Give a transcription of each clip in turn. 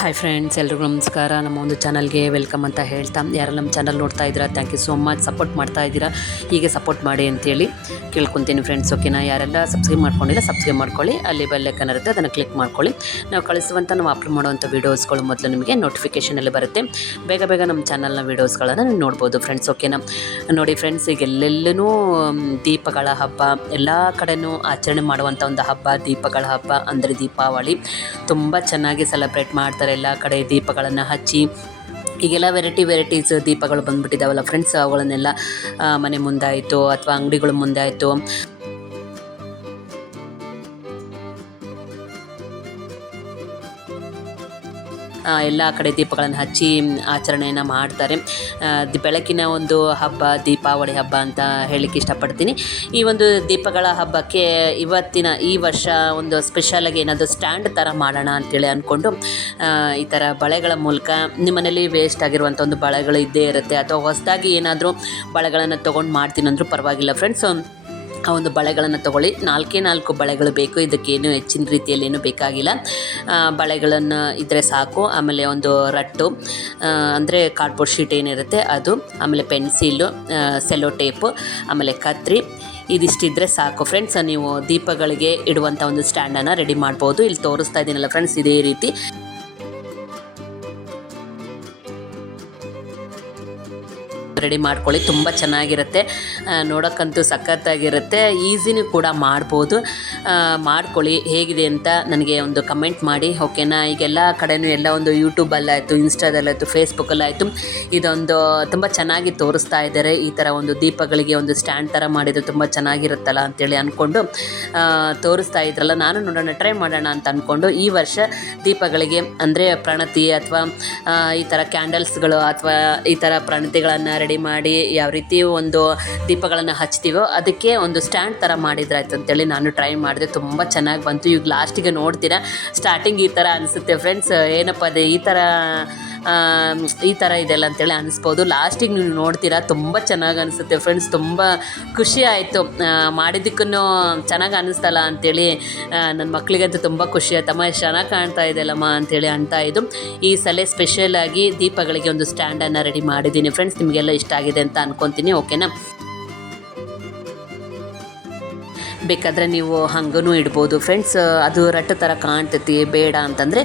Hi friends ಎಲ್ರಿಗೂ ನಮಸ್ಕಾರ. ನಮ್ಮ ಒಂದು ಚಾನಲ್ಗೆ ವೆಲ್ಕಮ್ ಅಂತ ಹೇಳ್ತಾ ಯಾರೆಲ್ಲ ನಮ್ಮ ಚಾನಲ್ ನೋಡ್ತಾ ಇದ್ದೀರಾ thank you so much support ಮಾಡ್ತಾ ಇದ್ದೀರಾ, ಹೀಗೆ ಸಪೋರ್ಟ್ ಮಾಡಿ ಅಂತೇಳಿ ಕೇಳ್ಕೊತೀನಿ ಫ್ರೆಂಡ್ಸ್ ಓಕೆನಾ ಯಾರೆಲ್ಲ ಸಬ್ಸ್ಕ್ರೈಬ್ ಮಾಡ್ಕೊಂಡಿಲ್ಲ ಸಬ್ಸ್ಕ್ರೈಬ್ ಮಾಡ್ಕೊಳ್ಳಿ. ಅಲ್ಲಿ ಬೆಲ್ ಐಕನ್ ಇರುತ್ತೆ, ಅದನ್ನು ಕ್ಲಿಕ್ ಮಾಡ್ಕೊಳ್ಳಿ. ನಾವು ಕಳಿಸುವಂಥ ನಾವು ಅಪ್ಲೋಡ್ ಮಾಡುವಂಥ ವೀಡಿಯೋಸ್ಗಳು ಮೊದಲು ನಿಮಗೆ ನೋಟಿಫಿಕೇಷನಲ್ಲಿ ಬರುತ್ತೆ. ಬೇಗ ಬೇಗ ನಮ್ಮ ಚಾನಲ್ನ ವೀಡಿಯೋಸ್ಗಳನ್ನು ನೀವು ನೋಡ್ಬೋದು ಫ್ರೆಂಡ್ಸ್ ಓಕೆನಾ ನೋಡಿ ಫ್ರೆಂಡ್ಸ್ ಈಗ ಎಲ್ಲೆಲ್ಲೂ ದೀಪಗಳ ಹಬ್ಬ, ಎಲ್ಲ ಕಡೆನೂ ಆಚರಣೆ ಮಾಡುವಂಥ ಒಂದು ಹಬ್ಬ, ದೀಪಗಳ ಹಬ್ಬ ಅಂದರೆ ದೀಪಾವಳಿ. ತುಂಬ ಚೆನ್ನಾಗಿ ಸೆಲೆಬ್ರೇಟ್ ಮಾಡ್ತಾರೆ ಎಲ್ಲ ಕಡೆ ದೀಪಗಳನ್ನು ಹಚ್ಚಿ, ಈಗೆಲ್ಲ ವೆರೈಟಿ ವೆರೈಟೀಸ್ ದೀಪಗಳು ಬಂದುಬಿಟ್ಟಿದ್ದಾವಲ್ಲ ಫ್ರೆಂಡ್ಸ್ ಅವುಗಳನ್ನೆಲ್ಲ ಮನೆ ಮುಂದಾಯಿತು ಅಥವಾ ಅಂಗಡಿಗಳ ಮುಂದೆ ಎಲ್ಲ ಕಡೆ ದೀಪಗಳನ್ನು ಹಚ್ಚಿ ಆಚರಣೆಯನ್ನು ಮಾಡ್ತಾರೆ. ಬೆಳಕಿನ ಒಂದು ಹಬ್ಬ, ದೀಪಾವಳಿ ಹಬ್ಬ ಅಂತ ಹೇಳಲಿಕ್ಕೆ ಇಷ್ಟಪಡ್ತೀನಿ. ಈ ಒಂದು ದೀಪಗಳ ಹಬ್ಬಕ್ಕೆ ಇವತ್ತಿನ, ಈ ವರ್ಷ ಒಂದು ಸ್ಪೆಷಲಾಗಿ ಏನಾದರೂ ಸ್ಟ್ಯಾಂಡ್ ಥರ ಮಾಡೋಣ ಅಂತೇಳಿ ಅಂದ್ಕೊಂಡು ಈ ಥರ ಬಳೆಗಳ ಮೂಲಕ ನಿಮ್ಮನೇಲಿ ವೇಸ್ಟ್ ಆಗಿರುವಂಥ ಒಂದು ಬಳೆಗಳು ಇದ್ದೇ ಇರುತ್ತೆ. ಅಥವಾ ಹೊಸದಾಗಿ ಏನಾದರೂ ಬಳೆಗಳನ್ನು ತೊಗೊಂಡು ಮಾಡ್ತೀನಿ ಅಂದರೂ ಪರವಾಗಿಲ್ಲ. ಫ್ರೆಂಡ್ಸ್ ಆ ಒಂದು ಬಳೆಗಳನ್ನು ತೊಗೊಳ್ಳಿ. ನಾಲ್ಕೇ ನಾಲ್ಕು ಬಳೆಗಳು ಬೇಕು. ಇದಕ್ಕೇನು ಹೆಚ್ಚಿನ ರೀತಿಯಲ್ಲಿ ಏನು ಬೇಕಾಗಿಲ್ಲ ಬಳೆಗಳನ್ನು ಇದ್ದರೆ ಸಾಕು. ಆಮೇಲೆ ಒಂದು ರಟ್ಟು ಅಂದರೆ ಕಾರ್ಡ್ಬೋರ್ಡ್ ಶೀಟ್ ಏನಿರುತ್ತೆ ಅದು, ಆಮೇಲೆ ಪೆನ್ಸಿಲು ಸೆಲೋ ಟೇಪು ಆಮೇಲೆ ಕತ್ರಿ. ಇದಿಷ್ಟಿದ್ರೆ ಸಾಕು ಫ್ರೆಂಡ್ಸ್ ನೀವು ದೀಪಗಳಿಗೆ ಇಡುವಂಥ ಒಂದು ಸ್ಟ್ಯಾಂಡನ್ನು ರೆಡಿ ಮಾಡ್ಬೋದು. ಇಲ್ಲಿ ತೋರಿಸ್ತಾ ಇದ್ದೀನಲ್ಲ ಫ್ರೆಂಡ್ಸ್ ಇದೇ ರೀತಿ. ರೆಡಿ ಮಾಡ್ಕೊಳ್ಳಿ. ತುಂಬ ಚೆನ್ನಾಗಿರುತ್ತೆ. ನೋಡೋಕ್ಕಂತೂ ಸಖತ್ತಾಗಿರುತ್ತೆ. ಈಸಿನೂ ಕೂಡ ಮಾಡ್ಬೋದು. ಮಾಡ್ಕೊಳ್ಳಿ, ಹೇಗಿದೆ ಅಂತ ನನಗೆ ಒಂದು ಕಮೆಂಟ್ ಮಾಡಿ ಓಕೆನಾ ಈಗೆಲ್ಲ ಕಡೆನೂ ಎಲ್ಲ ಒಂದು ಯೂಟ್ಯೂಬಲ್ಲಾಯಿತು ಇನ್ಸ್ಟಾದಲ್ಲಾಯಿತು ಫೇಸ್ಬುಕ್ಕಲ್ಲಾಯಿತು ಇದೊಂದು ತುಂಬ ಚೆನ್ನಾಗಿ ತೋರಿಸ್ತಾ ಇದ್ದಾರೆ. ಈ ಥರ ಒಂದು ದೀಪಗಳಿಗೆ ಒಂದು ಸ್ಟ್ಯಾಂಡ್ ಥರ ಮಾಡಿದ್ದು ತುಂಬ ಚೆನ್ನಾಗಿರುತ್ತಲ್ಲ ಅಂತೇಳಿ ಅಂದ್ಕೊಂಡು ತೋರಿಸ್ತಾ ಇದ್ರಲ್ಲ. ನಾನು ನೋಡೋಣ ಟ್ರೈ ಮಾಡೋಣ ಅಂತ ಅಂದ್ಕೊಂಡು ಈ ವರ್ಷ ದೀಪಗಳಿಗೆ, ಅಂದರೆ ಪ್ರಣತಿ ಅಥವಾ ಈ ಥರ ಕ್ಯಾಂಡಲ್ಸ್ಗಳು ಅಥವಾ ಈ ಥರ ಪ್ರಣತಿಗಳನ್ನು ರೆಡಿ ಮಾಡಿ, ಯಾವ ರೀತಿ ಒಂದು ದೀಪಗಳನ್ನು ಹಚ್ತೀವೋ, ಅದಕ್ಕೆ ಒಂದು ಸ್ಟ್ಯಾಂಡ್ ಥರ ಮಾಡಿದ್ರಾಯ್ತು ಅಂತೇಳಿ ನಾನು ಟ್ರೈ ಮಾಡಿದೆ ತುಂಬ ಚೆನ್ನಾಗಿ ಬಂತು. ಈಗ ಲಾಸ್ಟಿಗೆ ನೋಡ್ತೀರಾ ಸ್ಟಾರ್ಟಿಂಗ್ ಈ ಥರ ಅನಿಸುತ್ತೆ. ಫ್ರೆಂಡ್ಸ್ ಏನಪ್ಪ ಅದೇ ಈ ಥರ ಈ ಥರ ಇದೆಲ್ಲ ಅಂತೇಳಿ ಅನಿಸ್ಬೋದು. ಲಾಸ್ಟಿಗೆ ನೀವು ನೋಡ್ತೀರಾ, ತುಂಬ ಚೆನ್ನಾಗಿ ಅನಿಸುತ್ತೆ. ಫ್ರೆಂಡ್ಸ್ ತುಂಬ ಖುಷಿ ಆಯಿತು. ಮಾಡಿದ್ದಕ್ಕೂ ಚೆನ್ನಾಗಿ ಅನ್ನಿಸ್ತಲ್ಲ ಅಂತೇಳಿ ನನ್ನ ಮಕ್ಕಳಿಗಂತೂ ತುಂಬ ಖುಷಿ ಆಯ್ತಮ್ಮ ಎಷ್ಟು ಚೆನ್ನಾಗಿ ಕಾಣ್ತಾ ಇದೆಯಲ್ಲಮ್ಮ ಅಂತೇಳಿ ಅಂತ ಇದು ಈ ಸಲ ಸ್ಪೆಷಲಾಗಿ ದೀಪಗಳಿಗೆ ಒಂದು ಸ್ಟ್ಯಾಂಡನ್ನು ರೆಡಿ ಮಾಡಿದ್ದೀನಿ. ಫ್ರೆಂಡ್ಸ್ ನಿಮಗೆಲ್ಲ ಇಷ್ಟ ಆಗಿದೆ ಅಂತ ಅನ್ಕೊತೀನಿ ಓಕೆನಾ ಬೇಕಾದರೆ ನೀವು ಹಂಗೂ ಇಡ್ಬೋದು. ಫ್ರೆಂಡ್ಸ್ ಅದು ರಟ್ಟು ಥರ ಕಾಣ್ತೈತಿ, ಬೇಡ ಅಂತಂದರೆ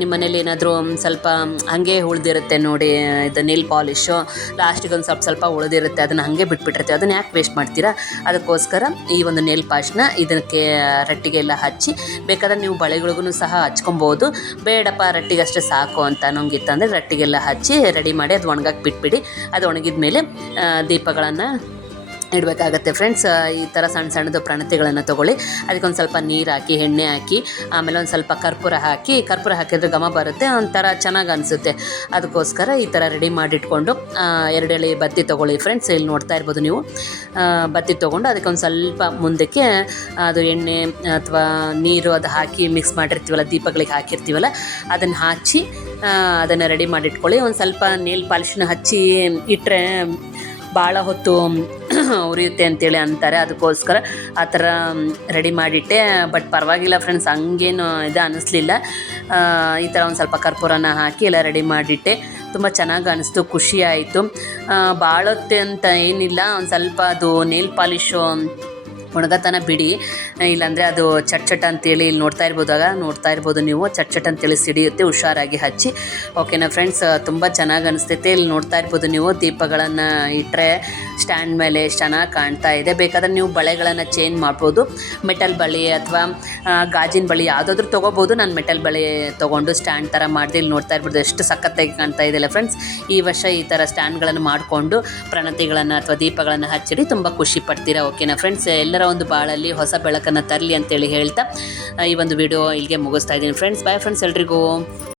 ನಿಮ್ಮ ಮನೇಲಿ ಏನಾದರೂ ಸ್ವಲ್ಪ ಹಾಗೆ ಉಳ್ದಿರುತ್ತೆ ನೋಡಿ, ಇದು ನೀಲ್ ಪಾಲಿಶು ಲಾಸ್ಟಿಗೆ ಒಂದು ಸ್ವಲ್ಪ ಸ್ವಲ್ಪ ಉಳಿದಿರುತ್ತೆ, ಅದನ್ನು ಹಾಗೆ ಬಿಟ್ಬಿಟ್ಟಿರ್ತೀವಿ. ಅದನ್ನು ಯಾಕೆ ವೇಸ್ಟ್ ಮಾಡ್ತೀರಾ? ಅದಕ್ಕೋಸ್ಕರ ಈ ಒಂದು ನೇಲ್ ಪಾಶ್ನ ಇದಕ್ಕೆ ರಟ್ಟಿಗೆ ಎಲ್ಲ ಹಚ್ಚಿ, ಬೇಕಾದ್ರೆ ನೀವು ಬಳೆಗಳಿಗೂ ಸಹ ಹಚ್ಕೊಬೋದು. ಬೇಡಪ್ಪ ರಟ್ಟಿಗೆ ಅಷ್ಟೇ ಸಾಕು ಅಂತ ಅನ್ನೋಂಗಿತ್ತಂದರೆ ರಟ್ಟಿಗೆಲ್ಲ ಹಚ್ಚಿ ರೆಡಿ ಮಾಡಿ ಅದು ಒಣಗಕ್ಕೆ ಬಿಟ್ಬಿಡಿ. ಅದು ಒಣಗಿದ ಮೇಲೆ ದೀಪಗಳನ್ನು ಇಡಬೇಕಾಗತ್ತೆ ಫ್ರೆಂಡ್ಸ್ ಈ ಥರ ಸಣ್ಣ ಸಣ್ಣದು ಪ್ರಣತಿಗಳನ್ನು ತೊಗೊಳ್ಳಿ. ಅದಕ್ಕೊಂದು ಸ್ವಲ್ಪ ನೀರು ಹಾಕಿ, ಎಣ್ಣೆ ಹಾಕಿ, ಆಮೇಲೆ ಒಂದು ಸ್ವಲ್ಪ ಕರ್ಪೂರ ಹಾಕಿ, ಕರ್ಪೂರ ಹಾಕಿದ್ರೆ ಘಮ ಬರುತ್ತೆ, ಒಂಥರ ಚೆನ್ನಾಗಿ ಅನಿಸುತ್ತೆ. ಅದಕ್ಕೋಸ್ಕರ ಈ ಥರ ರೆಡಿ ಮಾಡಿಟ್ಕೊಂಡು ಎರಡು ಎಳೆ ಬತ್ತಿ ತೊಗೊಳ್ಳಿ ಫ್ರೆಂಡ್ಸ್ ಇಲ್ಲಿ ನೋಡ್ತಾ ಇರ್ಬೋದು ನೀವು. ಬತ್ತಿ ತೊಗೊಂಡು ಅದಕ್ಕೆ ಒಂದು ಸ್ವಲ್ಪ ಮುಂದಕ್ಕೆ, ಅದು ಎಣ್ಣೆ ಅಥವಾ ನೀರು ಅದು ಹಾಕಿ ಮಿಕ್ಸ್ ಮಾಡಿರ್ತೀವಲ್ಲ, ದೀಪಗಳಿಗೆ ಹಾಕಿರ್ತೀವಲ್ಲ, ಅದನ್ನು ಹಚ್ಚಿ ಅದನ್ನು ರೆಡಿ ಮಾಡಿಟ್ಕೊಳ್ಳಿ. ಒಂದು ಸ್ವಲ್ಪ ನೇಲ್ ಪಾಲಿಶನ್ನ ಹಚ್ಚಿ ಇಟ್ಟರೆ ಭಾಳ ಹೊತ್ತು ಉರಿಯುತ್ತೆ ಅಂತೇಳಿ ಅಂತಾರೆ. ಅದಕ್ಕೋಸ್ಕರ ಆ ಥರ ರೆಡಿ ಮಾಡಿಟ್ಟೆ. ಬಟ್ ಪರವಾಗಿಲ್ಲ ಫ್ರೆಂಡ್ಸ್, ಹಂಗೇನು ಇದು ಅನ್ನಿಸ್ಲಿಲ್ಲ ಈ ಥರ ಒಂದು ಸ್ವಲ್ಪ ಕರ್ಪೂರನ ಹಾಕಿ ಎಲ್ಲ ರೆಡಿ ಮಾಡಿಟ್ಟೆ. ತುಂಬ ಚೆನ್ನಾಗಿ ಅನಿಸ್ತು, ಖುಷಿ ಆಯಿತು. ಬಾಳುತ್ತೆ ಅಂತ ಏನಿಲ್ಲ. ಒಂದು ಸ್ವಲ್ಪ ಅದು ನೇಲ್ ಪಾಲಿಶು ಒಣಗತನ ಬಿಡಿ. ಇಲ್ಲಾಂದರೆ ಅದು ಚಟ್ ಚಟ್ ಅಂತೇಳಿ ಇಲ್ಲಿ ನೋಡ್ತಾ ಇರ್ಬೋದಾಗ ನೋಡ್ತಾ ಇರ್ಬೋದು ನೀವು. ಚಟ್ ಚಟ್ ಅಂತೇಳಿ ಸಿಡಿಯುತ್ತೆ, ಹುಷಾರಾಗಿ ಹಚ್ಚಿ. ಓಕೆನಾ ಫ್ರೆಂಡ್ಸ್ ತುಂಬ ಚೆನ್ನಾಗಿ ಅನಿಸ್ತೈತೆ. ಇಲ್ಲಿ ನೋಡ್ತಾ ಇರ್ಬೋದು ನೀವು ದೀಪಗಳನ್ನು ಇಟ್ಟರೆ ಸ್ಟ್ಯಾಂಡ್ ಮೇಲೆ ಚೆನ್ನಾಗಿ ಕಾಣ್ತಾ ಇದೆ. ಬೇಕಾದ್ರೆ ನೀವು ಬಳೆಗಳನ್ನು ಚೇಂಜ್ ಮಾಡ್ಬೋದು. ಮೆಟಲ್ ಬಳಿ ಅಥವಾ ಗಾಜಿನ ಬಳಿ ಯಾವುದಾದ್ರೂ ತೊಗೋಬೋದು. ನಾನು ಮೆಟಲ್ ಬಳೆ ತೊಗೊಂಡು ಸ್ಟ್ಯಾಂಡ್ ಥರ ಮಾಡಿದೆ ಇಲ್ಲಿ ನೋಡ್ತಾ ಇರ್ಬೋದು. ಎಷ್ಟು ಸಖತ್ತಾಗಿ ಕಾಣ್ತಾ ಇದೆಯಲ್ಲ ಫ್ರೆಂಡ್ಸ್ ಈ ವರ್ಷ ಈ ಥರ ಸ್ಟ್ಯಾಂಡ್ಗಳನ್ನು ಮಾಡಿಕೊಂಡು ಪ್ರಣತಿಗಳನ್ನು ಅಥವಾ ದೀಪಗಳನ್ನು ಹಚ್ಚಿಡಿ. ತುಂಬ ಖುಷಿ ಪಡ್ತೀರಾ. ಓಕೆನಾ ಫ್ರೆಂಡ್ಸ್ ಎಲ್ಲರ ಒಂದು ಬಾಳಲ್ಲಿ ಹೊಸ ಬೆಳಕನ್ನು ತರಲಿ ಅಂತೇಳಿ ಹೇಳ್ತಾ ಈ ಒಂದು ವಿಡಿಯೋ ಇಲ್ಲಿಗೆ ಮುಗಿಸ್ತಾ ಇದ್ದೀನಿ. ಫ್ರೆಂಡ್ಸ್ ಬಾಯ್ ಫ್ರೆಂಡ್ಸ್ ಎಲ್ರಿಗೂ.